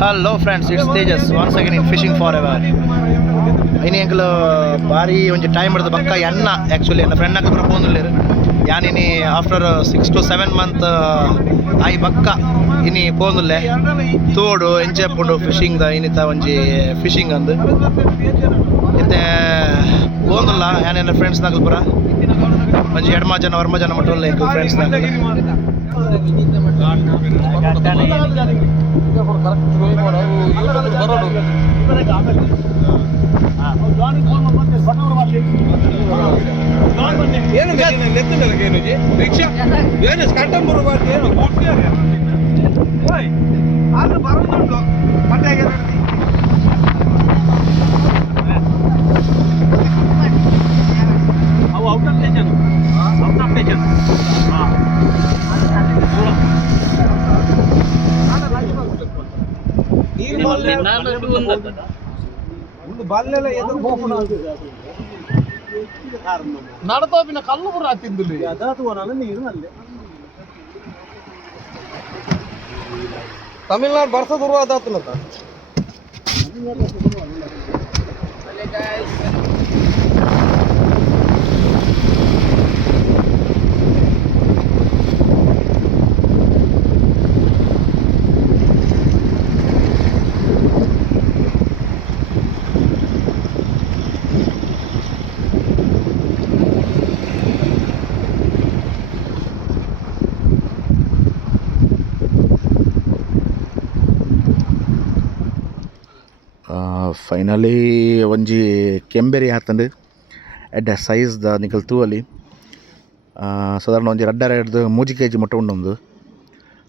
Hello friends, it's Tejas once again in Fishing Forever. Ini engkau bari onje time berda bakka yanna actually enna friend nakku proponulleru. Yani ini after 6 to 7 month ai bakka ini ponulle todu enjoy pondo fishing da inita onje fishing andu. Ite ponulla yani enna friends nakku pura onje edma jana varma jana matolle friends nakku. ನಡತಾ ಪಿನ ಕಲ್ಲು ಪುರ ತಿಂದುಲಿ ತಮಿಳ್ನಾಡು ಬರ್ಸ ಶುರುವಾದಾತನಂತ finally ಒಂಜಿ ಕೆಂಬೆರಿ ಹಾತಂಡು ಎಡ್ಡೆ size the ನಿಕಲ್ ತೂವಲಿ ಸಾಧಾರಣ ಒಂಜಿ 2.5 3 kg ಮೊಟ್ಟ ಉಂಡೊಂದು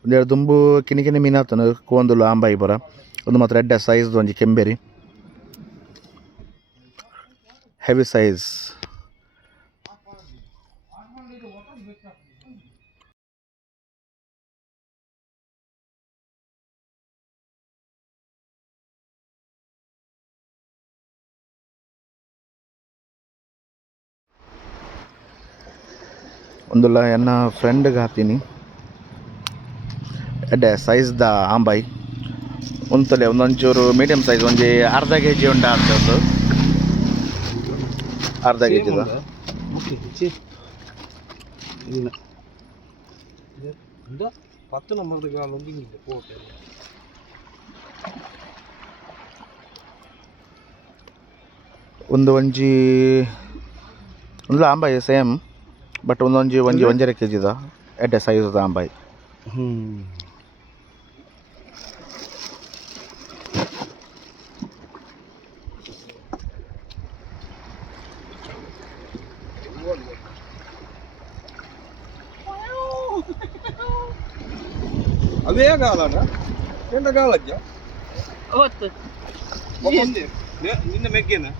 ಒಂದೆರಡು ದುಂಬು ಕಿನಿ ಕಿನಿ ಮೀನು ಹಾತನು ಕೋಂದುಲು ಆಂಬಾಯಿ ಬರ ಒಂದು ಮಾತ್ರ ಎಡ್ಡೆ ಸೈಜ್ ಒಂಜಿ ಕೆಂಬೆರಿ ಹೆವಿ ಸೈಜ್. ಒಂದುಲ್ಲ ಎನ್ನ ಫ್ರೆಂಡ್ಗೆ ಹಾಕ್ತೀನಿ ಎಡ್ಡೆ ಸೈಜ್ದ ಆಂಬಾಯಿ ಒಂತಲೆ ಒಂದೊಂಚೂರು ಮೀಡಿಯಮ್ ಸೈಜ್ ಒಂಜಿ ಅರ್ಧ kg ಉಂಡ ಅಂತದ್ದು ಅರ್ಧ kg ಒಂದು ಒಂಜಿ ಒಂದು ಆಂಬಾಯಿ ಸೇಮ್ ಬಟ್ ಒಂದೊಂಜಿ 1.5 kg ಎಡ್ಡೆ ಸೈಜ್ದ ಆಂಬಾಯಿ. అవే కావాలట ఎండ కావచ్చా నిన్న మెక్కేనా